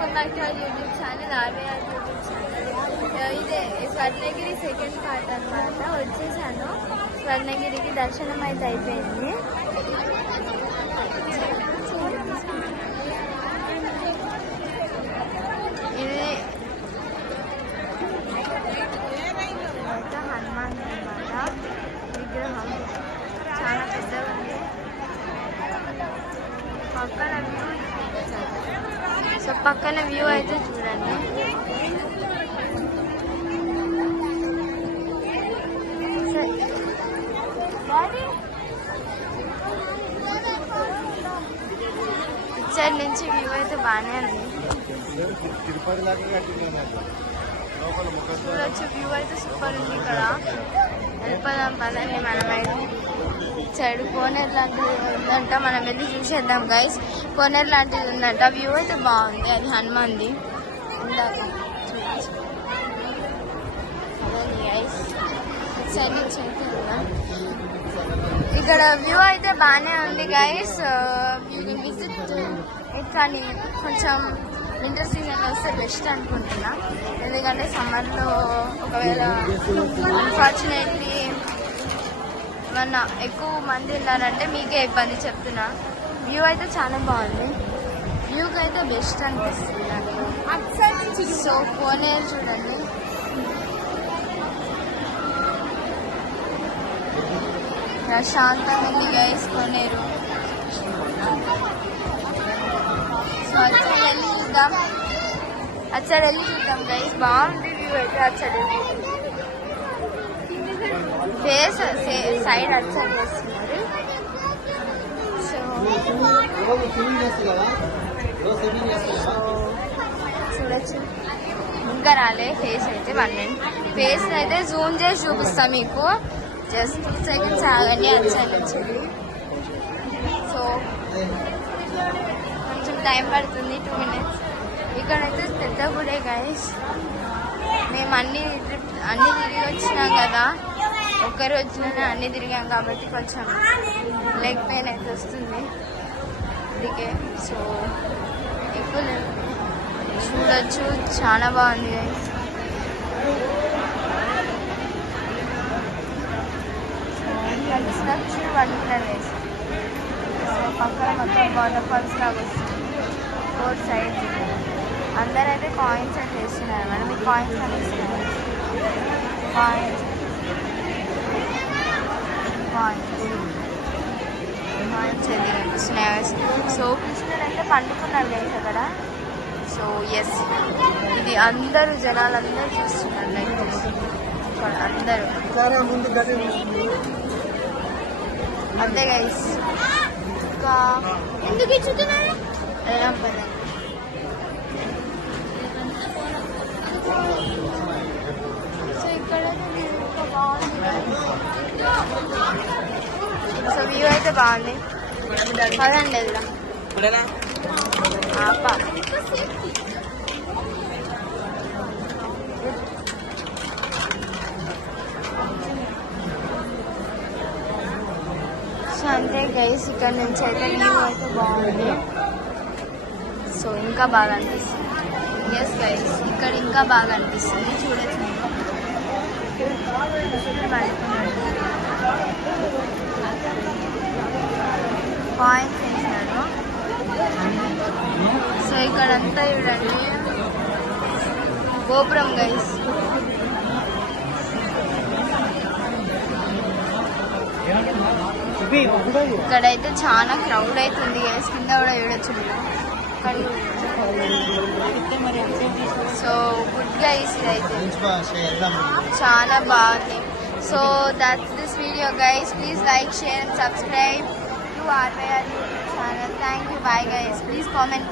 Welcome back to our YouTube channel RVR YouTube channel. ఇదే Swarnagiri second part అనమాట. వచ్చేసాను స్వర్ణగిరికి, దర్శనం అయితే అయిపోయింది. ఇది అయితే హనుమాన్ అనమాట విగ్రహం, చాలా పెద్దగా ఉంది. పక్కన వ్యూ, సో పక్కన వ్యూ అయితే చూడండి. ఇచ్చడి నుంచి వ్యూ అయితే బాగానే ఉంది. చూడొచ్చు, వ్యూ అయితే సూపర్ ఉంది. ఇక్కడ వెళ్ళిపోదాం పదండి. మనమైతే సైడ్ కోనేరు లాంటిది ఉందంట, మనం వెళ్ళి చూసేద్దాం గైస్. కోనేరు లాంటిది ఉందంట. వ్యూ అయితే బాగుంది. అది హనుమాన్ది ఇందాక చూడచ్చు. అదే గైస్, సైడ్ నుంచి అయితే వెళ్దాం. ఇక్కడ వ్యూ అయితే బాగానే ఉంది గైస్. You can visit. కానీ కొంచెం వింటర్ సీజన్లో వస్తే బెస్ట్ అనుకుంటున్నా. ఎందుకంటే సమ్మర్లో ఒకవేళ అన్ఫార్చునేట్లీ ఏమన్నా ఎక్కువ మంది ఉన్నారంటే మీకే ఇబ్బంది చెప్తున్నా. వ్యూ అయితే చాలా బాగుంది. వ్యూకి అయితే బెస్ట్ అనిపిస్తుంది నాకు. సో కోనేరు చూడండి. ప్రశాంతంగా ఉంది గైస్ కోనేరు. సో అచ్చడి వెళ్ళి చూద్దాం. అచ్చడి వెళ్ళి చూద్దాం గైస్. బాగుంది వ్యూ అయితే. అచ్చడి ఫేస్ సైడ్ అచ్చడి చేస్తున్నారు. సో చూడచ్చు. ఇంకా రాలే ఫేస్ అయితే. 1 minute ఫేస్ అయితే జూమ్ చేసి చూపిస్తా మీకు. జస్ట్ 2 seconds ఆగండి. అచ్చడి వచ్చేది. సో కొంచెం టైం పడుతుంది, 2 minutes. ఇక్కడైతే పెద్ద గుడే గైస్. మేము అన్ని తిరిగి వచ్చినాం కదా, ఒక్కరు వచ్చినా అన్ని తిరిగాం కాబట్టి కొంచెం లెగ్ పెయిన్ అయితే వస్తుంది అందుకే. సో ఎక్కువ చూడొచ్చు, చాలా బాగుంది గైస్. నచ్చి పడుతున్నారు గైస్. సో పక్కన మొత్తం వాటర్ ఫాల్స్ లాగా వస్తుంది. 4 సైడ్ అందరైతే కాయిన్స్ అని చేస్తున్నారు. మనం ఈ కాయిన్స్ అని ఇస్తున్నారు. కాయిన్స్ అయితే కనిపిస్తున్నాయి. సో కృష్ణుడు అయితే పండుకున్నారు గైస్ అక్కడ. సో ఎస్, ఇది అందరూ జనాలందరూ చూస్తున్నారు. లైక్ ఇక్కడ అందరూ అంతే గైస్. ఇంకా ఎందుకు ఇచ్చుతున్నారు? సో ఇక్కడ సో వ్యూ అయితే బాగుంది. పదండి వెళ్దాం. సో అంతే గైస్, ఇక్కడ నుంచి అయితే వ్యూ అయితే బాగుంది. సో ఇంకా బాగా అనిపిస్తుంది. ఎస్ గైస్, ఇక్కడ ఇంకా బాగా అనిపిస్తుంది. చూడచ్చు, కాయిన్స్ వేసినాడు. సో ఇక్కడంతా చూడండి గోపురం గైస్. ఇక్కడైతే చాలా క్రౌడ్ అవుతుంది గైస్. కింద కూడా చూడొచ్చు మీరు. సో గుడ్ గైస్, ఇదైతే చాలా బాగుంది. So that's this video guys. Please like, share and subscribe to our YouTube channel. Thank you. Bye guys. Please comment.